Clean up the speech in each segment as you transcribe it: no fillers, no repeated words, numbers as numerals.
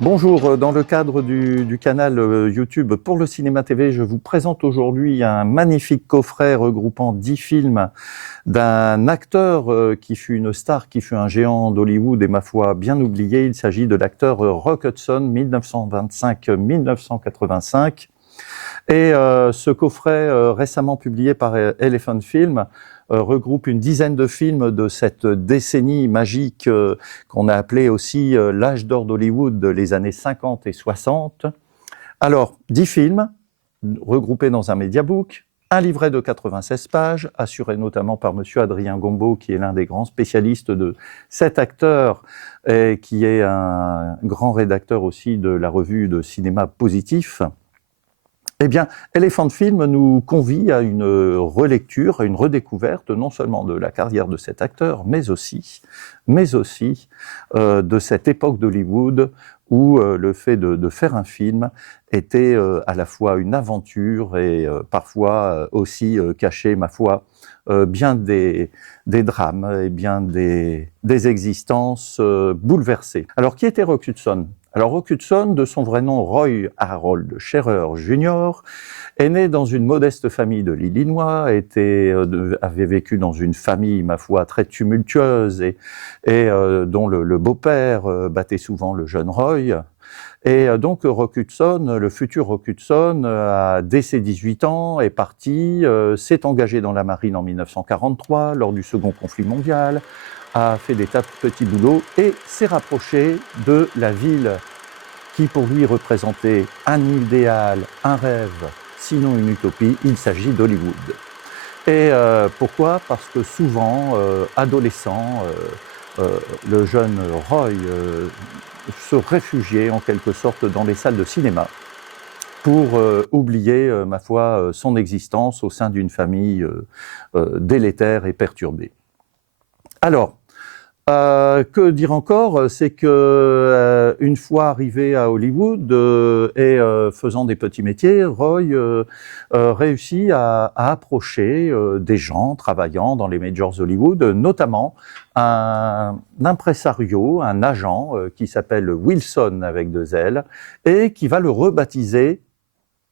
Bonjour, dans le cadre du canal YouTube Pour le Cinéma TV, je vous présente aujourd'hui un magnifique coffret regroupant 10 films d'un acteur qui fut une star, qui fut un géant d'Hollywood et ma foi bien oublié. Il s'agit de l'acteur Rock Hudson, 1925-1985. Et ce coffret récemment publié par Elephant Film regroupe une dizaine de films de cette décennie magique qu'on a appelée aussi l'âge d'or d'Hollywood, les années 50 et 60. Alors, 10 films regroupés dans un mediabook, un livret de 96 pages, assuré notamment par monsieur Adrien Gombaud, qui est l'un des grands spécialistes de cet acteur et qui est un grand rédacteur aussi de la revue de cinéma Positif. Eh bien, Elephant Film nous convie à une relecture, à une redécouverte, non seulement de la carrière de cet acteur, mais aussi de cette époque d'Hollywood où le fait de faire un film était à la fois une aventure et parfois aussi cachait, ma foi, bien des drames et bien des existences bouleversées. Alors, qui était Rock Hudson ? Alors, Rock Hudson, de son vrai nom Roy Harold Scherer Jr., est né dans une modeste famille de l'Illinois, avait vécu dans une famille, ma foi, très tumultueuse et dont le beau-père battait souvent le jeune Roy. Et donc Rock Hudson, le futur Rock Hudson, dès ses 18 ans, est parti, s'est engagé dans la marine en 1943 lors du second conflit mondial, a fait des tas de petits boulots et s'est rapproché de la ville qui pour lui représentait un idéal, un rêve, sinon une utopie. Il s'agit d'Hollywood. Et pourquoi ? Parce que souvent, adolescent, le jeune Roy se réfugiait en quelque sorte dans les salles de cinéma pour oublier, ma foi, son existence au sein d'une famille délétère et perturbée. Alors, que dire encore ? C'est que une fois arrivé à Hollywood et faisant des petits métiers, Roy réussit à approcher des gens travaillant dans les majors Hollywood, notamment un impresario, un agent qui s'appelle Wilson avec 2 L et qui va le rebaptiser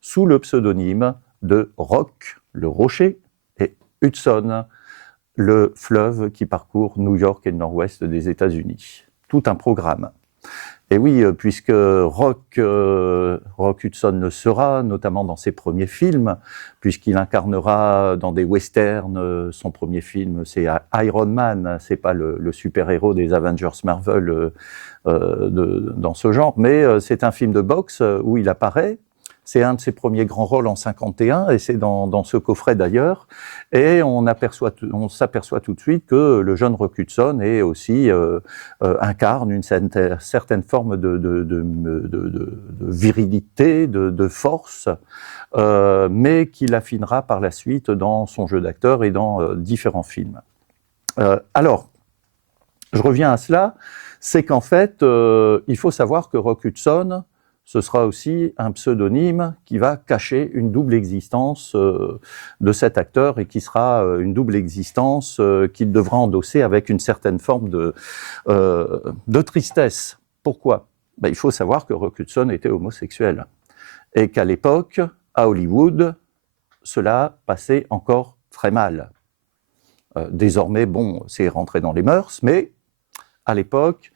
sous le pseudonyme de Rock, le rocher, et Hudson, le fleuve qui parcourt New York et le nord-ouest des États-Unis. Tout un programme. Et oui, puisque Rock Hudson le sera, notamment dans ses premiers films, puisqu'il incarnera dans des westerns, son premier film c'est Iron Man, c'est pas le super-héros des Avengers Marvel dans ce genre, mais c'est un film de boxe où il apparaît. C'est un de ses premiers grands rôles en 51 et c'est dans ce coffret d'ailleurs. Et on s'aperçoit tout de suite que le jeune Rock Hudson est aussi incarne une certaine forme de virilité, de force, mais qu'il affinera par la suite dans son jeu d'acteur et dans différents films. Alors, je reviens à cela, c'est qu'en fait, il faut savoir que Rock Hudson, ce sera aussi un pseudonyme qui va cacher une double existence de cet acteur et qui sera une double existence qu'il devra endosser avec une certaine forme de tristesse. Pourquoi ? Il faut savoir que Rock Hudson était homosexuel et qu'à l'époque, à Hollywood, cela passait encore très mal. Désormais, bon, c'est rentré dans les mœurs, mais à l'époque,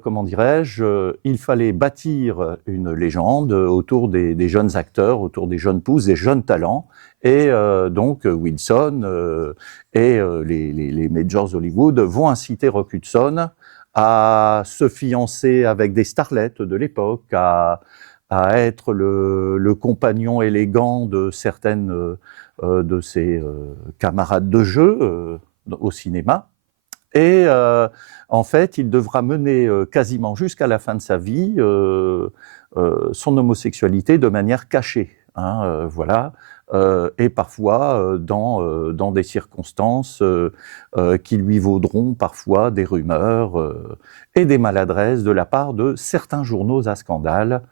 comment dirais-je, il fallait bâtir une légende autour des jeunes acteurs, autour des jeunes pousses, des jeunes talents, et donc Wilson et les majors Hollywood vont inciter Rock Hudson à se fiancer avec des starlettes de l'époque, à être le compagnon élégant de certaines de ses camarades de jeu au cinéma. Et en fait, il devra mener quasiment jusqu'à la fin de sa vie son homosexualité de manière cachée. Voilà. Et parfois dans des circonstances qui lui vaudront parfois des rumeurs et des maladresses de la part de certains journaux à scandale,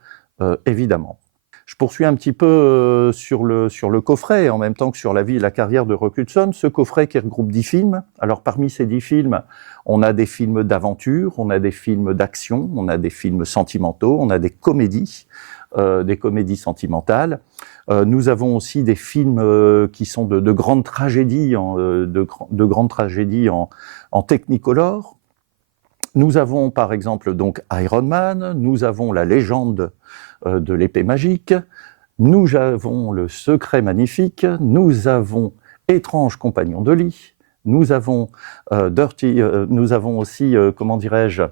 évidemment. Je poursuis un petit peu sur le coffret, en même temps que sur la vie et la carrière de Rock Hudson. Ce coffret qui regroupe 10 films. Alors parmi ces 10 films, on a des films d'aventure, on a des films d'action, on a des films sentimentaux, on a des comédies sentimentales. Nous avons aussi des films qui sont de grandes tragédies, de grandes tragédies en Technicolor. Nous avons par exemple donc Iron Man, nous avons La légende de l'épée magique, nous avons Le secret magnifique, nous avons Étrange compagnon de lit, nous avons nous avons aussi, comment dirais-je,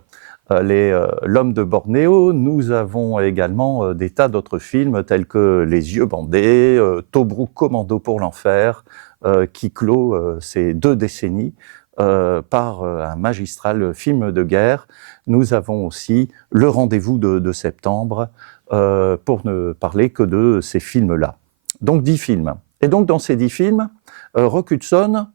L'homme de Bornéo, nous avons également des tas d'autres films tels que Les yeux bandés, Tobruk commando pour l'enfer, qui clôt ces 2 décennies par un magistral film de guerre. Nous avons aussi Le rendez-vous de septembre, pour ne parler que de ces films-là. Donc 10 films. Et donc dans ces 10 films, Rock Hudson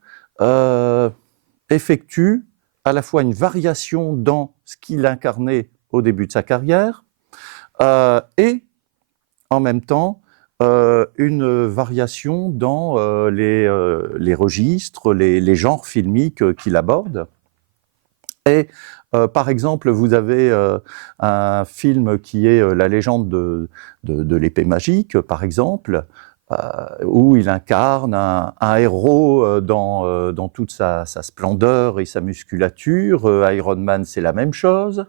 effectue à la fois une variation dans ce qu'il incarnait au début de sa carrière, et en même temps une variation dans les registres, les genres filmiques qu'il aborde. Et par exemple, vous avez un film qui est La légende de l'épée magique, par exemple, où il incarne un héros dans toute sa splendeur et sa musculature. Iron Man, c'est la même chose.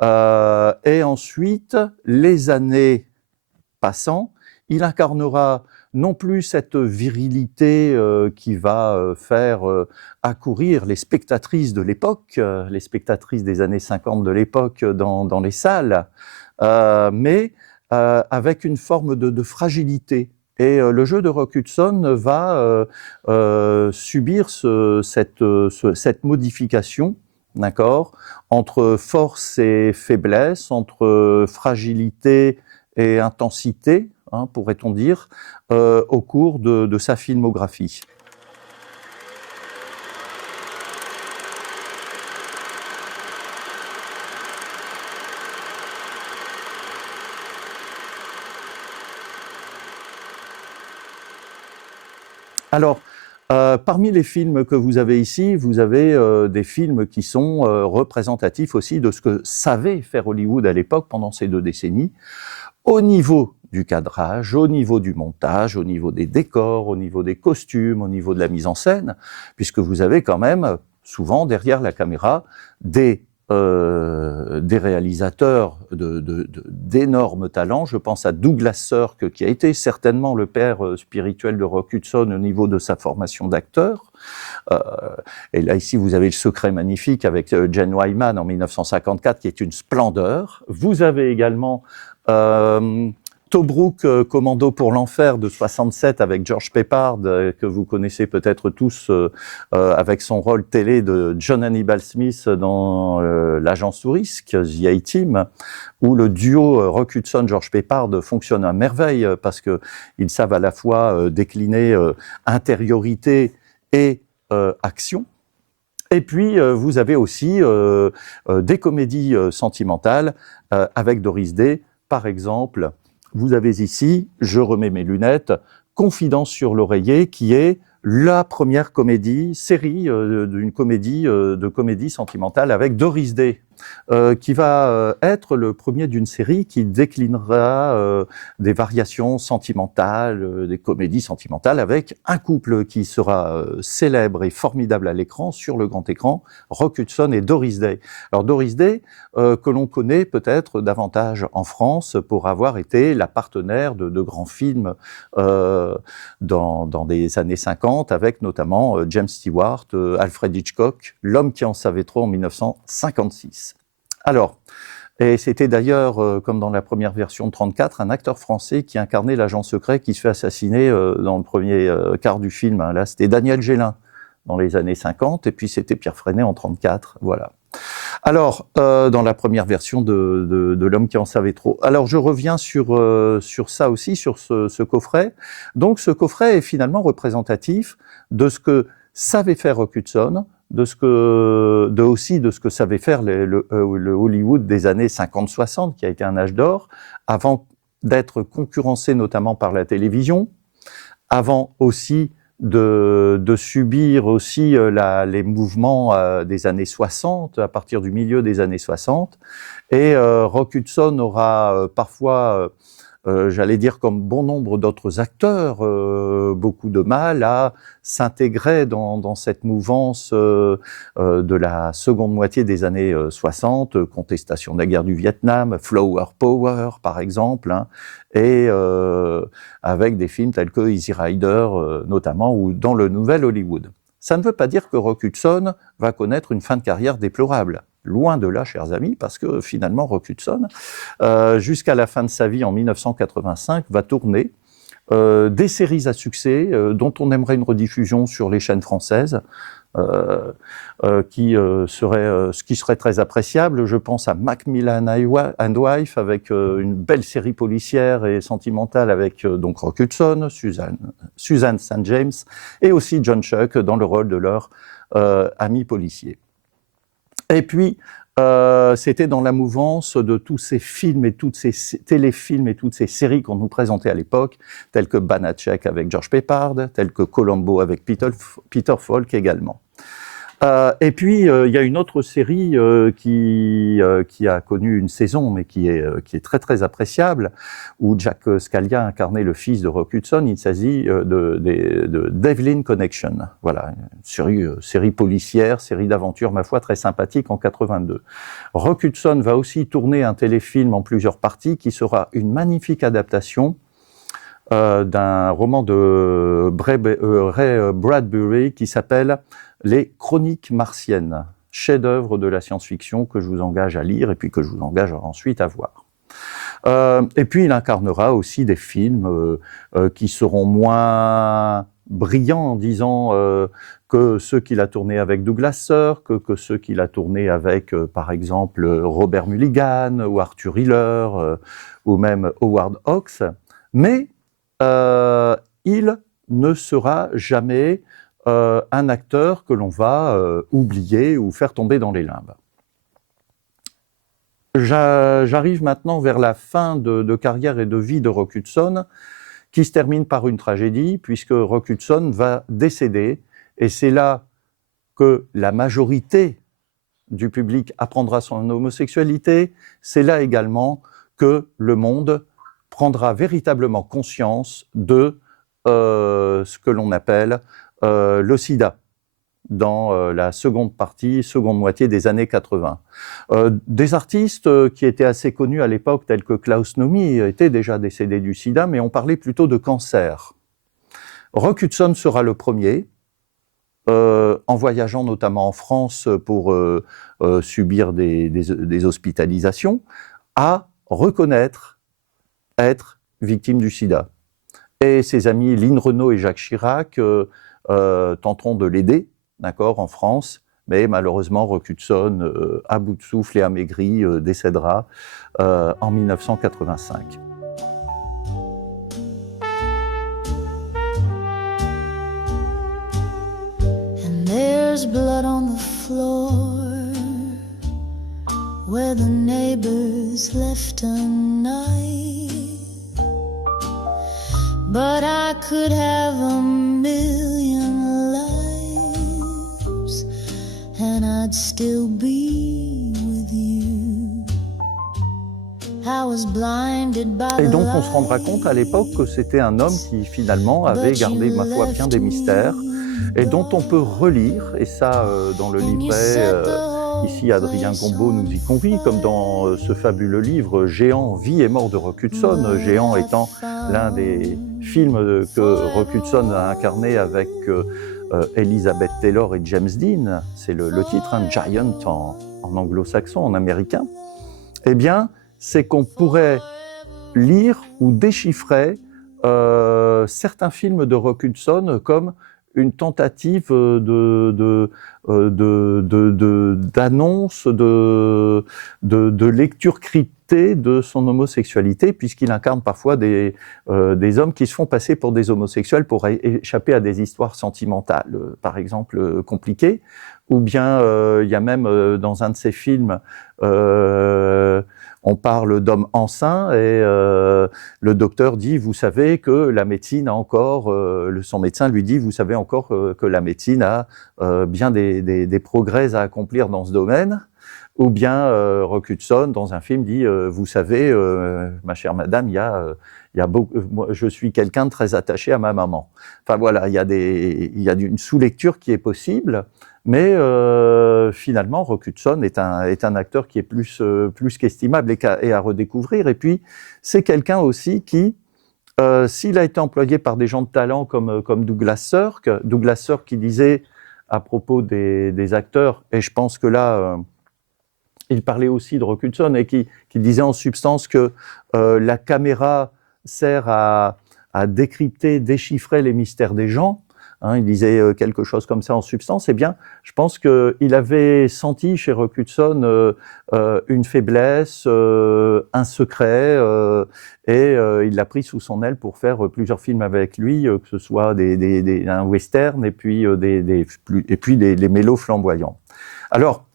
Et ensuite, les années passant, il incarnera non plus cette virilité qui va faire accourir les spectatrices de l'époque, les spectatrices des années 50 de l'époque dans les salles, mais avec une forme de fragilité. Et le jeu de Rock Hudson va subir cette modification, d'accord, entre force et faiblesse, entre fragilité et intensité, hein, pourrait-on dire, au cours de sa filmographie. Alors, parmi les films que vous avez ici, vous avez des films qui sont représentatifs aussi de ce que savait faire Hollywood à l'époque pendant ces 2 décennies, au niveau du cadrage, au niveau du montage, au niveau des décors, au niveau des costumes, au niveau de la mise en scène, puisque vous avez quand même souvent derrière la caméra des réalisateurs d'énormes talents. Je pense à Douglas Sirk, qui a été certainement le père spirituel de Rock Hudson au niveau de sa formation d'acteur. Et là, ici, vous avez Le secret magnifique avec Jane Wyman en 1954, qui est une splendeur. Vous avez également Tobruk commando pour l'enfer de 67 avec George Peppard, que vous connaissez peut-être tous avec son rôle télé de John Hannibal Smith dans l'agence Touriste, The A-Team, où le duo Rock Hudson-George Peppard fonctionne à merveille parce qu'ils savent à la fois décliner intériorité et action. Et puis, vous avez aussi des comédies sentimentales avec Doris Day. Par exemple, vous avez ici, je remets mes lunettes, Confidence sur l'oreiller, qui est la première série d'une comédie sentimentale avec Doris Day, qui va être le premier d'une série qui déclinera des variations sentimentales, des comédies sentimentales avec un couple qui sera célèbre et formidable à l'écran, sur le grand écran, Rock Hudson et Doris Day. Alors Doris Day, que l'on connaît peut-être davantage en France pour avoir été la partenaire de grands films dans des années 50, avec notamment James Stewart, Alfred Hitchcock, L'homme qui en savait trop en 1956. Alors, et c'était d'ailleurs, comme dans la première version de 34, un acteur français qui incarnait l'agent secret qui se fait assassiner dans le premier quart du film. Hein. Là, c'était Daniel Gélin dans les années 50, et puis c'était Pierre Freinet en 34, voilà. Alors, dans la première version de L'homme qui en savait trop. Alors, je reviens sur ça aussi, sur ce coffret. Donc, ce coffret est finalement représentatif de ce que savait faire Rock Hudson, aussi de ce que savait faire le Hollywood des années 50-60, qui a été un âge d'or, avant d'être concurrencé notamment par la télévision, avant aussi de subir aussi les mouvements des années 60, à partir du milieu des années 60. Et Rock Hudson aura parfois, j'allais dire comme bon nombre d'autres acteurs, beaucoup de mal à s'intégrer dans cette mouvance de la seconde moitié des années 60, contestation de la guerre du Vietnam, Flower Power par exemple, hein, et avec des films tels que Easy Rider notamment, ou dans le nouvel Hollywood. Ça ne veut pas dire que Rock Hudson va connaître une fin de carrière déplorable. Loin de là, chers amis, parce que finalement, Rock Hudson, jusqu'à la fin de sa vie en 1985, va tourner des séries à succès dont on aimerait une rediffusion sur les chaînes françaises, ce qui serait très appréciable. Je pense à Macmillan and Wife, avec une belle série policière et sentimentale avec donc Rock Hudson, Susan St. James, et aussi John Chuck dans le rôle de leur ami policier. Et puis, c'était dans la mouvance de tous ces films et tous ces téléfilms et toutes ces séries qu'on nous présentait à l'époque, tels que Banachek avec George Peppard, tels que Columbo avec Peter Falk également. Et puis, il y a une autre série qui a connu une saison, mais qui est très très appréciable, où Jack Scalia incarnait le fils de Rock Hudson. Il s'agit de Devlin Connection. Voilà, une série policière, série d'aventures, ma foi, très sympathique en 82. Rock Hudson va aussi tourner un téléfilm en plusieurs parties, qui sera une magnifique adaptation d'un roman de Ray Bradbury qui s'appelle Les Chroniques martiennes, chef-d'œuvre de la science-fiction que je vous engage à lire et puis que je vous engage ensuite à voir. Et puis il incarnera aussi des films qui seront moins brillants, disons, que ceux qu'il a tournés avec Douglas Sirk, que ceux qu'il a tournés avec, par exemple, Robert Mulligan ou Arthur Hiller ou même Howard Hawks. Mais il ne sera jamais un acteur que l'on va oublier ou faire tomber dans les limbes. J'arrive maintenant vers la fin de carrière et de vie de Rock Hudson, qui se termine par une tragédie, puisque Rock Hudson va décéder, et c'est là que la majorité du public apprendra son homosexualité, c'est là également que le monde prendra véritablement conscience de ce que l'on appelle le sida dans la seconde moitié des années 80. Des artistes qui étaient assez connus à l'époque, tels que Klaus Nomi, étaient déjà décédés du sida, mais on parlait plutôt de cancer. Rock Hudson sera le premier, en voyageant notamment en France pour subir des hospitalisations, à reconnaître être victime du sida. Et ses amis Lynn Renaud et Jacques Chirac tenteront de l'aider, d'accord, en France, mais malheureusement Rock Hudson, à bout de souffle et amaigri, décédera en 1985. And there's blood on the floor where the neighbors left a knife. But I could have a million lives and I'd still be with you. I was blinded by Et donc on se rendra compte à l'époque que c'était un homme qui finalement avait gardé, ma foi, bien des mystères et dont on peut relire, et ça dans le livret, ici Adrien Gombeau nous y convie, comme dans ce fabuleux livre Géant, vie et mort de Rock Hudson, Géant étant l'un des films que Rock Hudson a incarné avec Elizabeth Taylor et James Dean, c'est le titre, hein, Giant en anglo-saxon, en américain. Eh bien, c'est qu'on pourrait lire ou déchiffrer certains films de Rock Hudson comme une tentative d'annonce, de lecture cryptée de son homosexualité, puisqu'il incarne parfois des hommes qui se font passer pour des homosexuels pour échapper à des histoires sentimentales, par exemple, compliquées. Ou bien, il y a même dans un de ses films, on parle d'hommes enceints et le docteur dit, vous savez que la médecine a encore, son médecin lui dit, vous savez encore que la médecine a bien des progrès à accomplir dans ce domaine. Ou bien Rock Hudson, dans un film, dit vous savez, ma chère madame, il y a moi, je suis quelqu'un de très attaché à ma maman. Enfin voilà, il y a une sous-lecture qui est possible, mais finalement, Rock Hudson est un acteur qui est plus qu'estimable et à redécouvrir. Et puis, c'est quelqu'un aussi qui, s'il a été employé par des gens de talent comme Douglas Sirk qui disait à propos des acteurs, et je pense que là, il parlait aussi de Rock Hudson et qui disait en substance que la caméra sert à décrypter, déchiffrer les mystères des gens. Hein, il disait quelque chose comme ça en substance. Eh bien, je pense qu'il avait senti chez Rock Hudson une faiblesse, un secret, et il l'a pris sous son aile pour faire plusieurs films avec lui, que ce soit un western et puis les mélos flamboyants. Alors,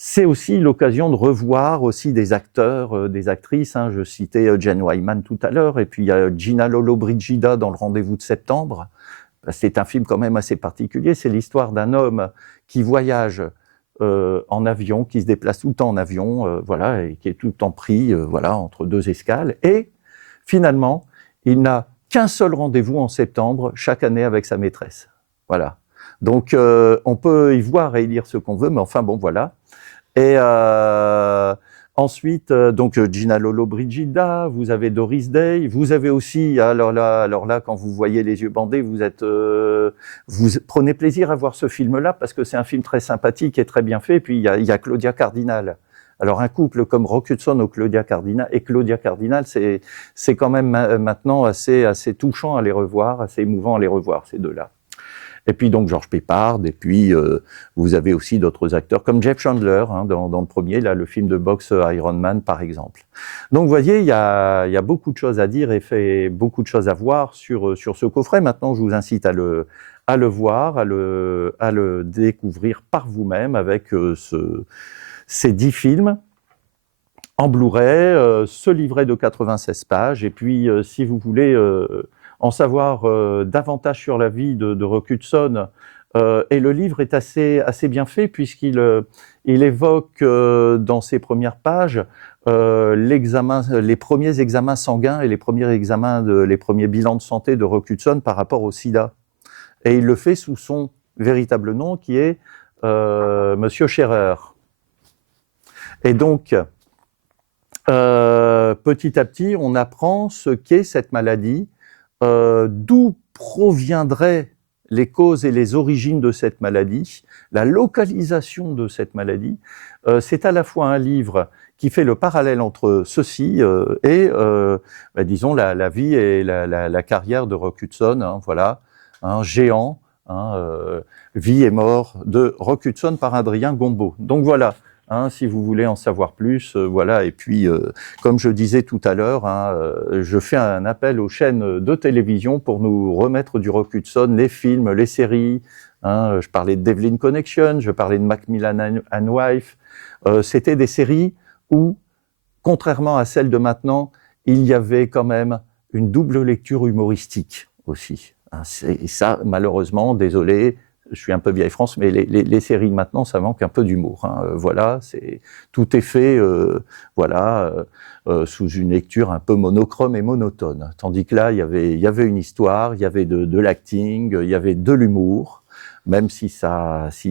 c'est aussi l'occasion de revoir aussi des acteurs, des actrices. Hein. Je citais Jane Wyman tout à l'heure, et puis il y a Gina Lollobrigida dans Le Rendez-vous de septembre. C'est un film quand même assez particulier. C'est l'histoire d'un homme qui voyage en avion, qui se déplace tout le temps en avion, voilà, et qui est tout le temps pris, voilà, entre deux escales. Et finalement, il n'a qu'un seul rendez-vous en septembre chaque année avec sa maîtresse. Voilà. Donc, on peut y voir et y lire ce qu'on veut, mais enfin bon, voilà. Et ensuite, donc Gina Lollobrigida, vous avez Doris Day, vous avez aussi, alors là, quand vous voyez les yeux bandés, vous prenez plaisir à voir ce film-là parce que c'est un film très sympathique et très bien fait. Et puis il y a Claudia Cardinal. Alors un couple comme Rock Hudson ou Claudia Cardinal, c'est quand même maintenant assez touchant à les revoir, assez émouvant à les revoir, ces deux-là. Et puis donc George Peppard, et puis vous avez aussi d'autres acteurs comme Jeff Chandler, hein, dans le premier, là, le film de boxe Iron Man par exemple. Donc vous voyez, il y a beaucoup de choses à dire et beaucoup de choses à voir sur ce coffret. Maintenant, je vous incite à le voir, à le découvrir par vous-même avec ces 10 films en Blu-ray, ce livret de 96 pages, et puis si vous voulez en savoir davantage sur la vie de Rock Hudson, et le livre est assez bien fait puisqu'il évoque dans ses premières pages les premiers examens sanguins et les premiers bilans de santé de Rock Hudson par rapport au sida. Et il le fait sous son véritable nom qui est Monsieur Scherer. Et donc, petit à petit, on apprend ce qu'est cette maladie, d'où proviendraient les causes et les origines de cette maladie, la localisation de cette maladie. C'est à la fois un livre qui fait le parallèle entre ceci et, disons, la vie et la carrière de Rock Hudson, hein, voilà, un géant, hein, vie et mort de Rock Hudson par Adrien Gombaud. Donc voilà. Hein, si vous voulez en savoir plus, voilà. Et puis, comme je disais tout à l'heure, hein, je fais un appel aux chaînes de télévision pour nous remettre du Rock Hudson, les films, les séries. Hein, je parlais de Devlin Connection, je parlais de Macmillan and Wife. C'était des séries où, contrairement à celles de maintenant, il y avait quand même une double lecture humoristique aussi. Hein, et ça, malheureusement, désolé, je suis un peu vieille France, mais les séries de maintenant, ça manque un peu d'humour. Hein. Voilà, tout est fait, sous une lecture un peu monochrome et monotone. Tandis que là, il y avait une histoire, il y avait de l'acting, il y avait de l'humour, même s'il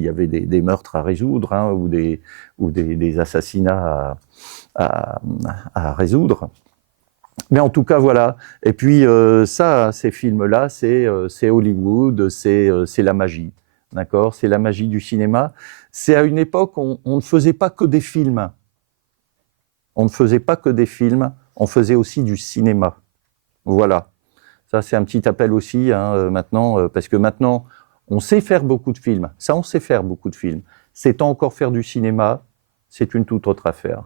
y avait des meurtres à résoudre, hein, ou des assassinats à résoudre. Mais en tout cas, voilà. Et puis ces films-là, c'est Hollywood, c'est la magie. D'accord, c'est la magie du cinéma. C'est à une époque où on ne faisait pas que des films. On ne faisait pas que des films, on faisait aussi du cinéma. Voilà. Ça, c'est un petit appel aussi, hein, maintenant, parce que maintenant, on sait faire beaucoup de films. Ça, on sait faire beaucoup de films. C'est encore faire du cinéma, c'est une toute autre affaire.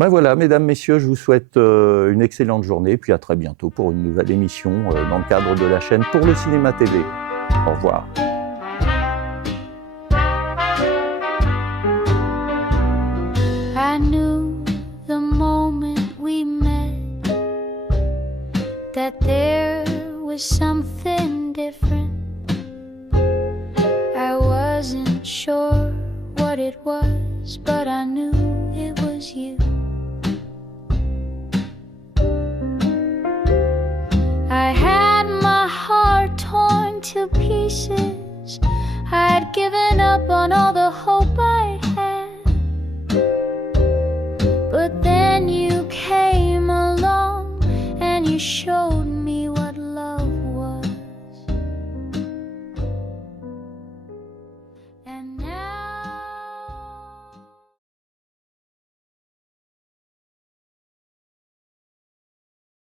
Ben voilà, mesdames, messieurs, je vous souhaite une excellente journée, puis à très bientôt pour une nouvelle émission dans le cadre de la chaîne Pour le Cinéma TV. Au revoir. I knew the moment came along and you showed